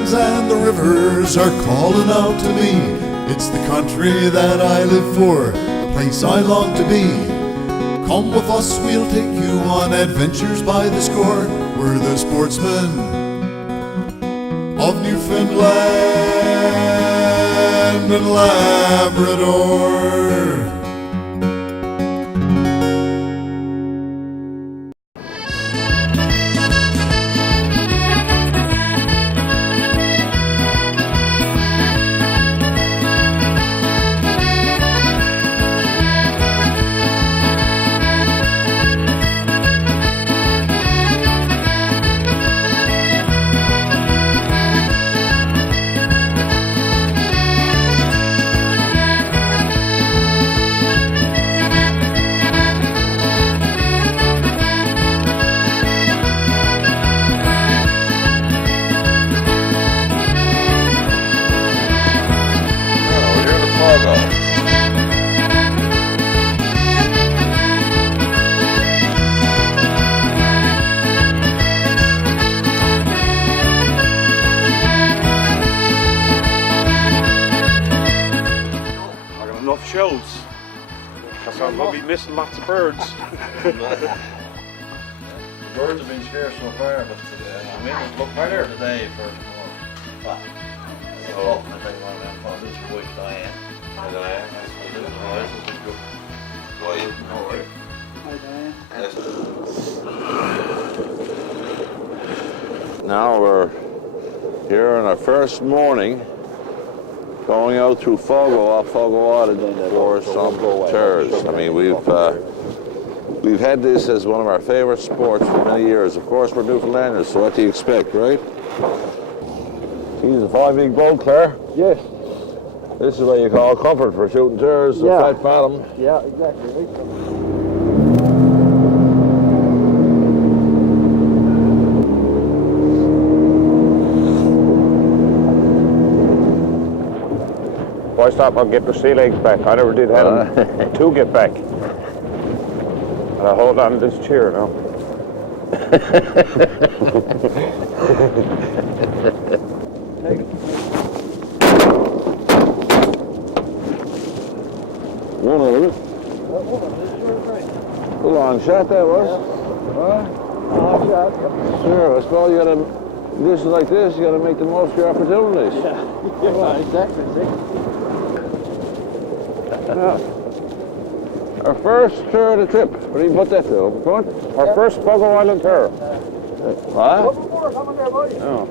lands and the rivers are calling out to me. It's the country that I live for, the place I long to be. Come with us, we'll take you on adventures by the score. We're the sportsmen of Newfoundland and Labrador. Shows, because I'm going to be missing lots of birds. The birds have been scarce so far, but I mean, it looked better today for more. I think one of them positives for which Diane. Hi Diane, nice to meet you. Dwight, how are you? Hi Diane. Now we're here on our first morning going out through Fogo Island for some Turrs. I mean, we've had this as one of our favorite sports for many years. Of course, we're Newfoundlanders, so what do you expect, right? He's a 5-week bull, Claire. Yes. This is what you call comfort for shooting Turrs, yeah. The fat bottom. Yeah, exactly. If I stop, I'll get the sea legs back. I never did have them to get back. And I hold on to this chair now. One of them. A long shot that was. Long shot. Sure, I suppose you gotta, this is like this, you gotta make the most of your opportunities. Yeah, exactly. Our first Turr of the trip. What do you put that to? Come on. Our first Fogo Island Turr. What? Come on there, buddy. Oh.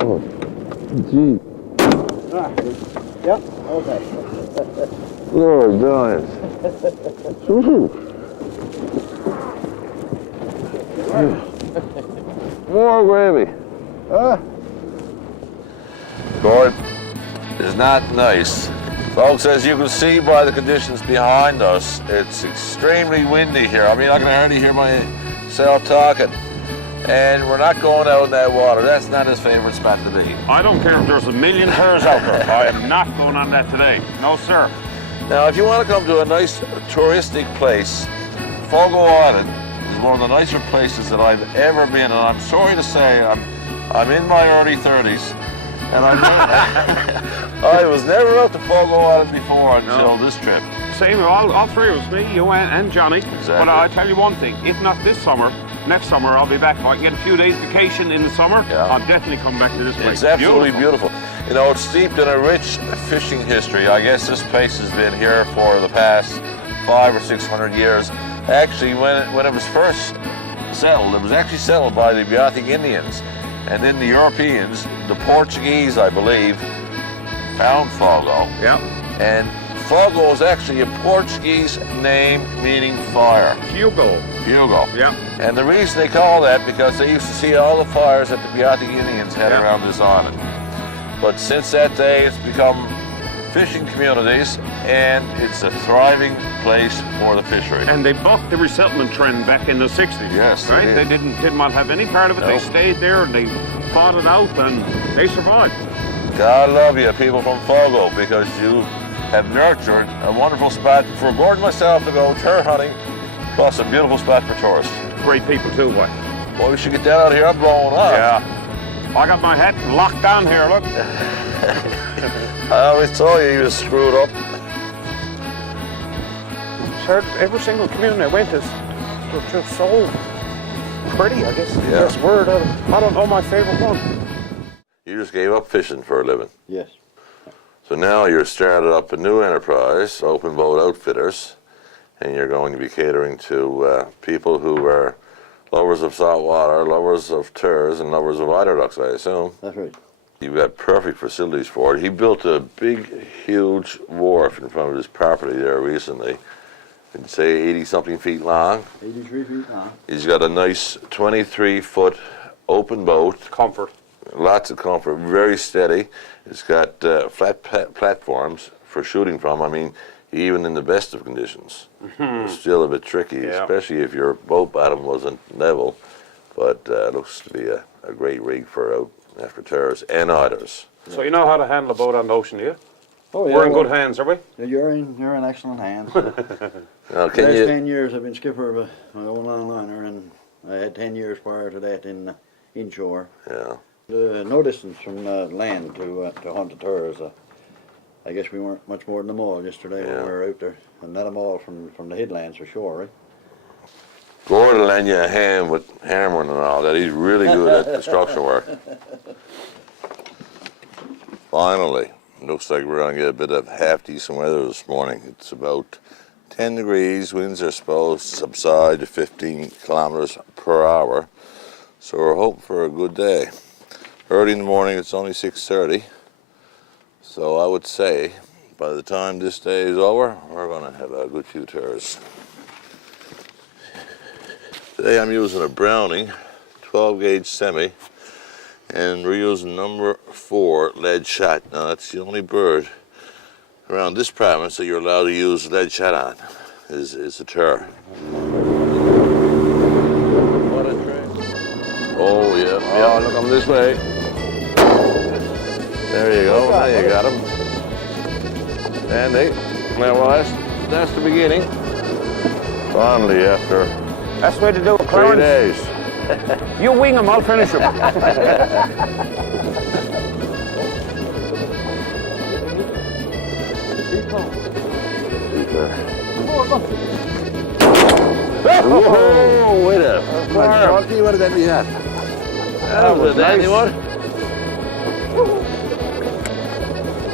Oh. Gee. Yep, okay. Lord darn. More gravy. GORD is not nice. Folks, as you can see by the conditions behind us, it's extremely windy here. I mean, I can hardly hear myself talking. And we're not going out in that water. That's not his favorite spot to be. I don't care if there's a million Turrs out there. I am not going on that today. No, sir. Now, if you want to come to a nice touristic place, Fogo Island is one of the nicer places that I've ever been. And I'm sorry to say, I'm in my early 30s. And I was never out to Fogo Island before until this trip. Same, all three of us, me, you and Johnny. Exactly. But I'll tell you one thing, if not this summer, next summer I'll be back. If I can get a few days vacation in the summer, I'll definitely come back to this place. It's absolutely beautiful. You know, it's steeped in a rich fishing history. I guess this place has been here for the past 500 or 600 years. Actually, when it was first settled, it was actually settled by the DYKE Indians. And then the Europeans, the Portuguese, I believe, found Fogo. Yeah. And Fogo is actually a Portuguese name meaning fire. Fogo. Fogo. Yeah. And the reason they call that because they used to see all the fires that the DYKE Indians had around this island. But since that day, it's become fishing communities, and it's a thriving place for the fishery. And they bucked the resettlement trend back in the 60s. Yes, right? they didn't want to have any part of it. Nope. They stayed there and they fought it out and they survived. God love you, people from Fogo, because you have nurtured a wonderful spot for GORD and myself to go Turr hunting, plus a beautiful spot for tourists. Great people too, boy. Well, we should get that out of here. I'm blowing up. Yeah. I got my hat locked down here, look. I always told you he was screwed up. Sure, every single community I went to, they're just so pretty, I guess. Yeah. That's the word. I don't know my favorite one. You just gave up fishing for a living. Yes. So now you're started up a new enterprise, Open Boat Outfitters, and you're going to be catering to people who are lovers of salt water, lovers of turrs, and lovers of eider ducks, I assume. That's right. You've got perfect facilities for it. He built a big, huge wharf in front of his property there recently. I'd say 80-something feet long. 83 feet long. He's got a nice 23-foot open boat. Comfort. Lots of comfort, very steady. It's got flat platforms for shooting from. I mean, even in the best of conditions, it's still a bit tricky, especially if your boat bottom wasn't level. But it looks to be a great rig for out after turrs and eiders. So you know how to handle a boat on the ocean, do you? Oh, yeah. We're in good hands, are we? You're in excellent hands. Now, The last 10 years I've been skipper of my own longliner, and I had 10 years prior to that in inshore. Yeah. No distance from land to hunt the turrs. I guess we weren't much more than a mile yesterday when we were out there, and not a mile from the headlands for sure, right? GORD will lend you a hand with hammering and all that. He's really good at construction work. Finally, looks like we're going to get a bit of half-decent weather this morning. It's about 10 degrees. Winds are supposed to subside to 15 kilometers per hour. So we're hoping for a good day. Early in the morning, it's only 6:30. So I would say by the time this day is over, we're going to have a good few turrs. Today I'm using a Browning 12-gauge semi, and we're using number 4 lead shot. Now that's the only bird around this province that you're allowed to use lead shot on, is a turr. What a train. Oh yeah, look, I'm this way. There you go, now you got him. And well, that's the beginning. Finally, after That's the way to do it, 3 Clarence. days. You wing him, I'll finish him. Whoa, wait a minute. What did that be at? That was a dandy one.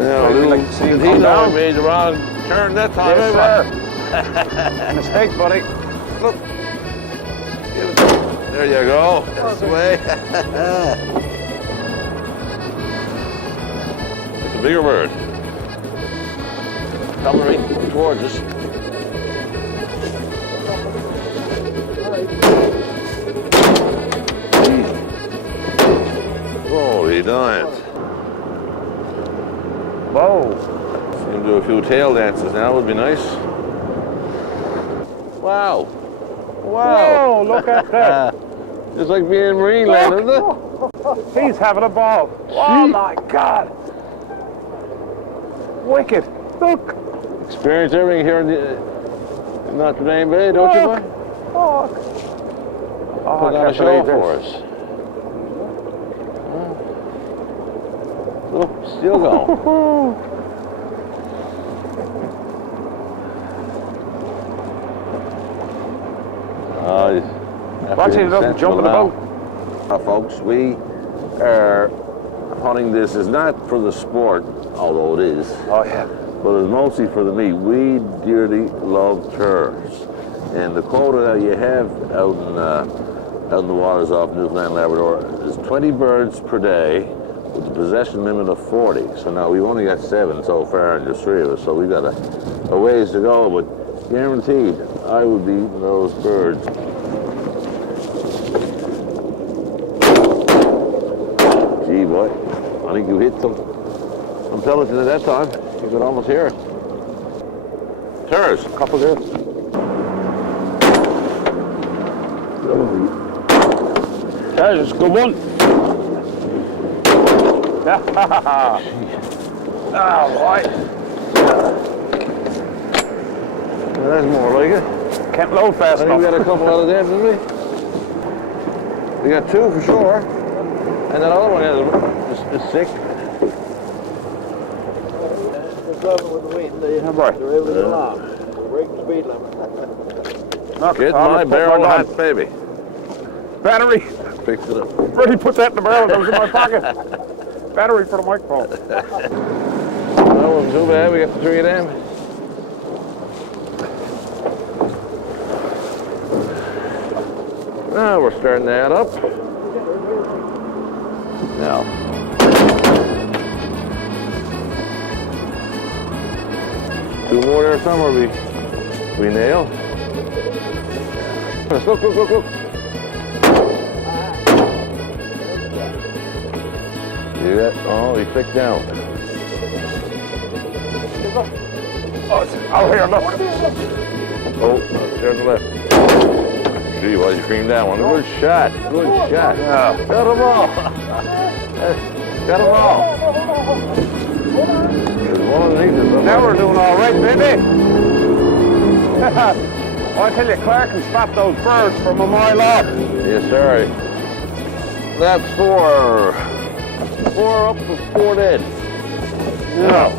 Yeah, did he know he made the wrong turn that time? Yes, sir. Mistake, buddy. Look. There you go. That's the way. It's a bigger bird. Coming right towards us. Holy giant. Whoa. Seem to do a few tail dances now, would be nice. Wow. Wow. Whoa, look at that. It's like being in Marineland, isn't it? He's having a ball. Oh my God. Wicked. Look. Experience everything here in Notre Dame Bay, don't you, boy? Look. Oh, Put on I a can't show believe for this. us. Look, still going. Watch it, it doesn't jump in the boat. Folks, we are hunting. This is not for the sport, although it is. Oh, yeah. But it's mostly for the meat. We dearly love turrs. And the quota that you have out in the waters off Newfoundland, Labrador is 20 birds per day with a possession limit of 40. So now we've only got 7 so far, and just 3 of us, so we've got a ways to go, but guaranteed I would be eating those birds. Gee, boy, I think you hit some pellets at that time. You could almost hear it. Turrs, a couple there. That's a good one. Oh, boy. That's more like it. Can't load fast I think we enough. got a couple out of there, didn't we? We got 2 for sure. And that other one is sick. The problem with the wind, they're able to alarm. Break the speed limit. Get my barrel hat, baby. Battery. Fix it up. Freddie put that in the barrel that was in my pocket. Battery for the microphone. That wasn't too bad. We got the 3 of them. Now we're starting to add up. Now. Two more there somewhere we nail. Look, look, look, look. See that? Oh, he flicked down. Oh, here, look. Oh, turn to the left. Gee, why'd you cream that one? Good shot. Good shot. Got them all. Got them all. There's one underneath us. Now we're doing all right, baby. Well, I tell you, Clark can spot those birds from a mile off. Yes, sir. That's 4. 4 up for 4 dead. No.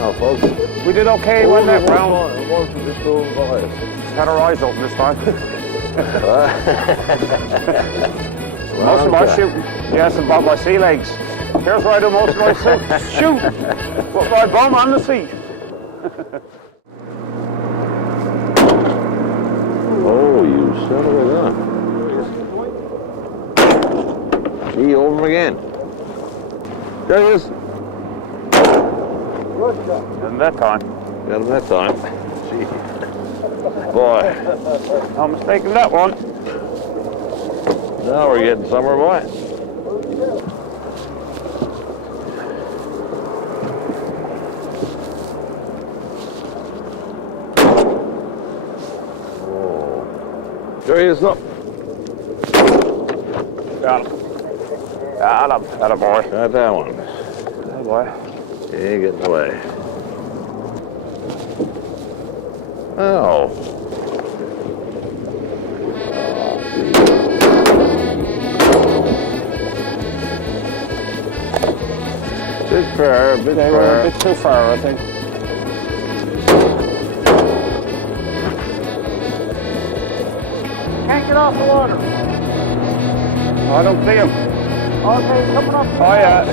Oh, folks. We did okay when that round. Once we just go by us. Had our eyes open this time. Most of my shooting, yes, about my sea legs. Here's where I do most of my shoot. With my bum on the seat. Oh, you son of a gun. Gee, over him again. There he is. And that time. Got him that time. Gee. Boy. No mistaking that one. Now we're getting somewhere, boy. Oh. There he is, look. Got him. Got him. Got a boy. Got that one. Oh boy. He ain't getting away. Oh. Bit far, bit They were a bit too far, I think. Can't get off the water. Oh, I don't see him. Okay, coming up. Oh, yeah.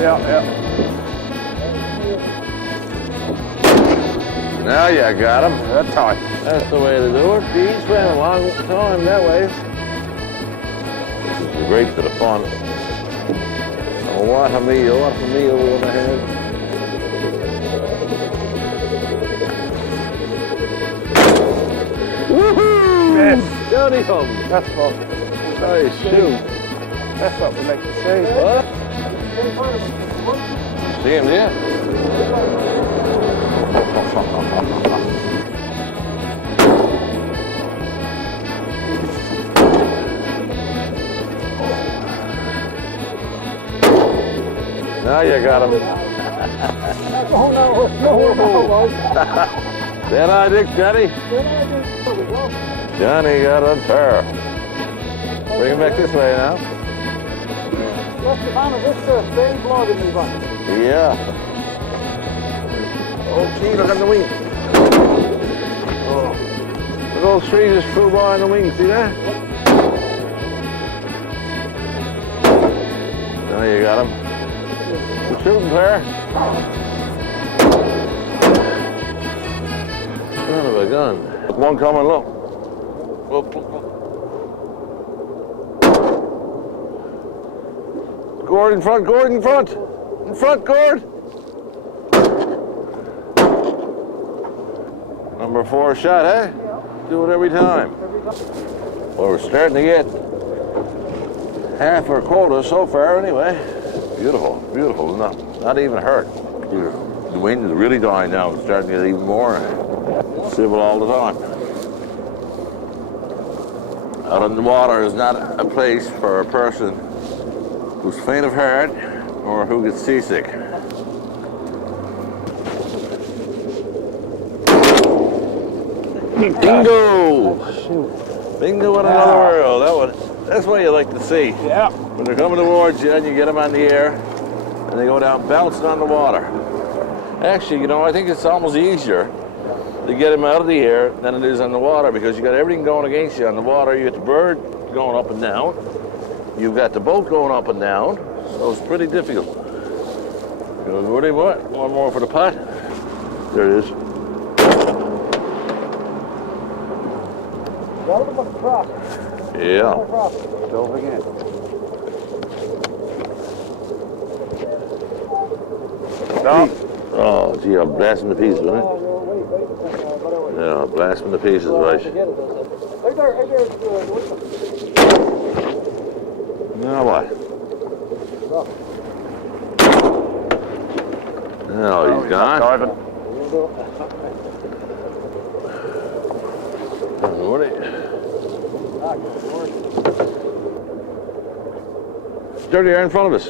Now you got him. That time. That's the way to do it. He spent a long time that way. This is great for the fun. Oh, what a meal we're gonna have. Woohoo! Yes. Johnny home. That's what. Nice shoot. That's what we like to say. What? See him there? Now you got him. Oh, no. Then I dig, Johnny. Johnny got a Turr. Bring him back this way now. What's the man of this very blogging me back? Yeah. Oh, gee, look on the wing. Oh. The little tree just flew by on the wing, see that? Now you got him. Good shooting, Claire. Son of a gun. One coming, look. Look. Gord in front, Gord in front. In front, Gord. Number 4 shot, eh? Do it every time. Well, we're starting to get half our quota so far anyway. Beautiful, beautiful. Not even hurt. The wind is really dying now. It's starting to get even more civil all the time. Out on the water is not a place for a person who's faint of heart or who gets seasick. Bingo! Shoot. Bingo in another world. That's what you like to see. Yeah. When they're coming towards you and you get them on the air and they go down bouncing on the water. Actually, you know, I think it's almost easier to get them out of the air than it is on the water because you got everything going against you on the water. You got the bird going up and down. You've got the boat going up and down. So it's pretty difficult. Gordy, what? One more for the pot? There it is. Yeah. Don't forget. Stop. Oh, gee, I'm blasting the pieces, wasn't it? Yeah, blasting the pieces, right? Now what? No, he's gone. Diving. What? Dirty air in front of us,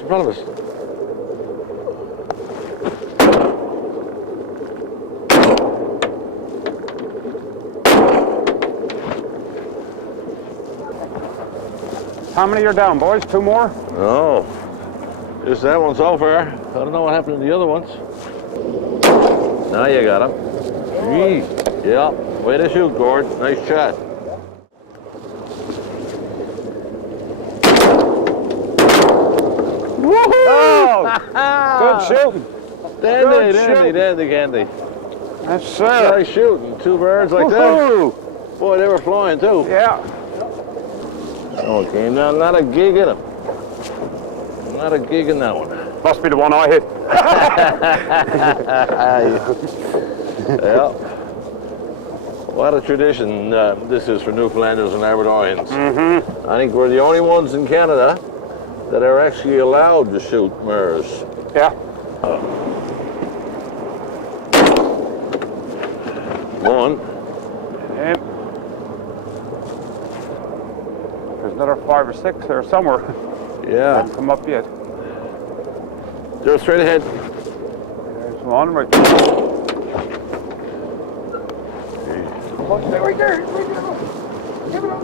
How many are down, boys? 2 more? No. Just that one so far. I don't know what happened to the other ones. Now you got him. Gee. Yeah. Way to shoot, Gord. Nice shot. Woohoo! Good shooting. Dandy, candy. That's Nice shooting. 2 birds like that. Boy, they were flying too. Yeah. Oh, it came down. Not a gig in them. Not a gig in that one. Must be the one I hit. Yeah. What a tradition this is for Newfoundlanders and Labradorians. Mm-hmm. I think we're the only ones in Canada that are actually allowed to shoot mares. Yeah. One. And there's another 5 or 6 there somewhere. Yeah. Haven't come up yet. They're straight ahead. There's one right Stay right there. Give it up.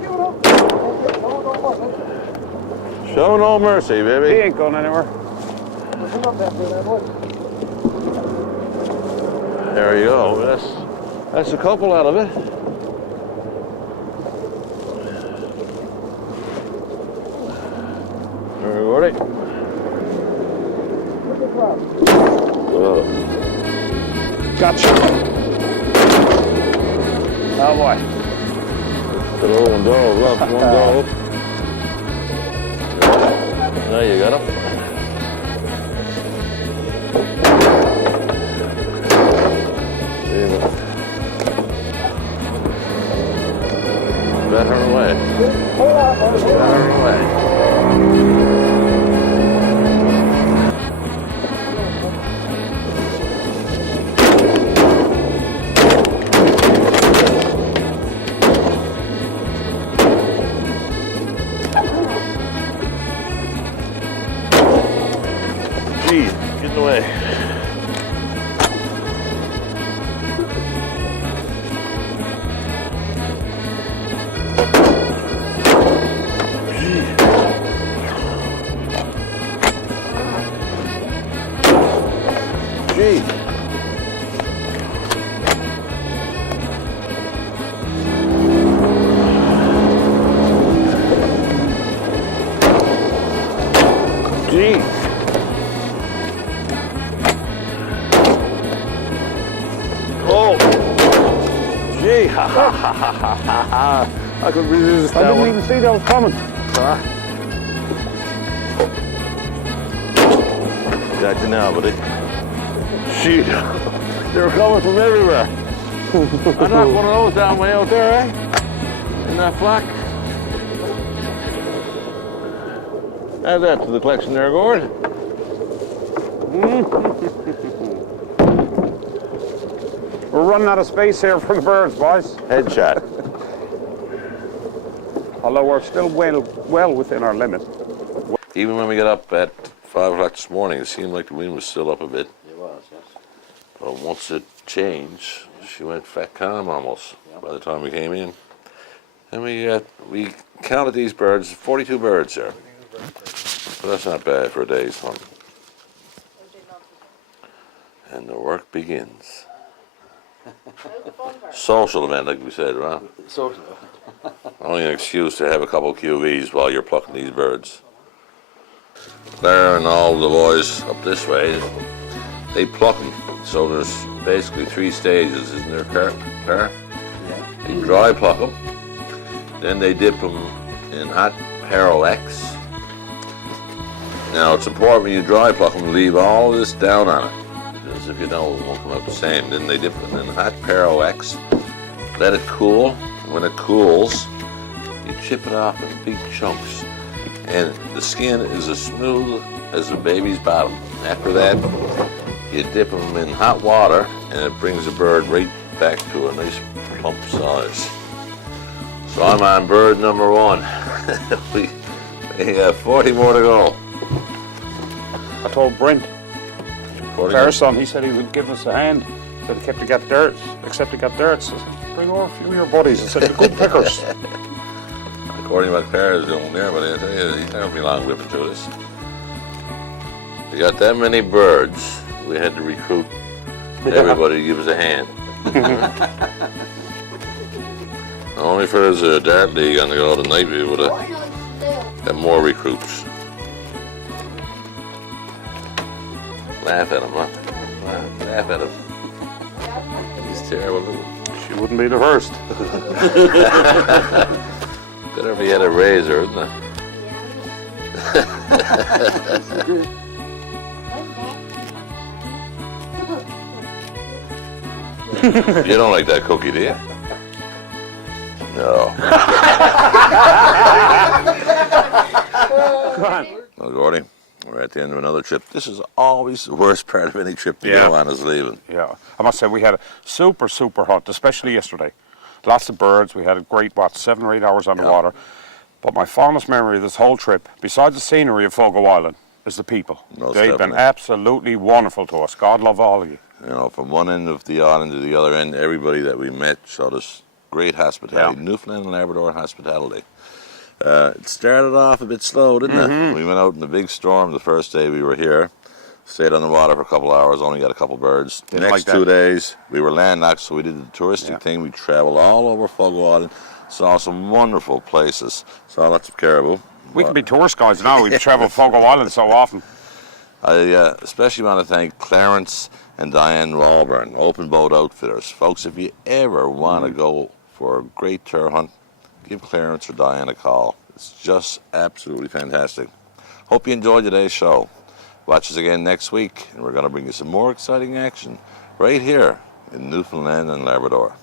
Show no mercy, He baby. ain't going anywhere. There you go. That's a couple out of it. Ready? Oh. Gotcha. Oh boy. Good old dog, look, one dog. There you got him. Better away. Better away. Geez, get in the way. Gee. Gee. Oh. Gee. Ha ha ha ha ha ha. I could resist that I didn't one. even see those coming. Got you now, buddy. Shoot. They were coming from everywhere. I knocked one of those down way out there, eh? In that flock. Add that to the collection there, Gord. We're running out of space here for the birds, boys. Headshot. Although we're still well within our limit. Even when we got up at 5 o'clock this morning, it seemed like the wind was still up a bit. It was, yes. But once it changed, she went fat calm almost by the time we came in. And we counted these birds, 42 birds here. But that's not bad for a day's hunt. And the work begins. Social event, like we said, right? Social. Only an excuse to have a couple QVs while you're plucking these birds. Claire and all the boys up this way, they pluck them. So there's basically 3 stages, isn't there, Claire? Yeah. They dry pluck them, then they dip them in hot Parallax. Now it's important when you dry pluck them, leave all this down on it, because if you don't, it won't come out the same. Then they dip them in hot Parallax, let it cool. When it cools, you chip it off in big chunks, and the skin is as smooth as a baby's bottom. After that, you dip them in hot water, and it brings the bird right back to a nice plump size. So I'm on bird number 1. we have 40 more to go. I told Brent, Claire's son, he said he would give us a hand. He said he got dirt, except he got dirt. So bring over a few of your buddies. I said, they're good pickers. According to what Claire is doing there, but I tell you, he can't be long whipping through this. We got that many birds, we had to recruit everybody to give us a hand. Only if there's a dart league on the go tonight, we would have more recruits. Laugh at him, huh? Laugh at him. He's terrible. She wouldn't be the first. Better if he had a razor, isn't it? You don't like that cookie, do you? No. Come on. Well, Gordy, we're at the end of another trip. This is always the worst part of any trip to go on is leaving. Yeah, I must say we had a super hunt, especially yesterday. Lots of birds. We had a great, 7 or 8 hours on the water. But my fondest memory of this whole trip, besides the scenery of Fogo Island, is the people. They've been absolutely wonderful to us. God love all of you. You know, from one end of the island to the other end, everybody that we met showed us great hospitality. Yeah. Newfoundland and Labrador hospitality. It started off a bit slow, didn't it? We went out in a big storm the first day we were here. Stayed on the water for a couple hours, only got a couple birds. The next 2 days, we were landlocked, so we did the touristic thing. We traveled all over Fogo Island, saw some wonderful places, saw lots of caribou. We can be tourist guides now. We've traveled Fogo Island so often. I especially want to thank Clarence and Diane Walbourne, Open Boat Outfitters. Folks, if you ever want to go for a great Turr hunt, give Clarence or Diane a call. It's just absolutely fantastic. Hope you enjoyed today's show. Watch us again next week, and we're going to bring you some more exciting action right here in Newfoundland and Labrador.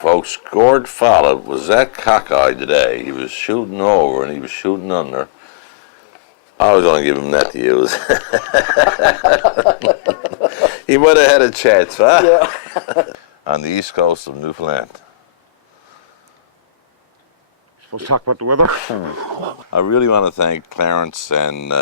Folks, GORD FOLLETT was that cockeyed today. He was shooting over and he was shooting under. I was going to give him that to use. He might have had a chance, huh? Yeah. On the east coast of Newfoundland. Supposed to talk about the weather? I really want to thank Clarence and...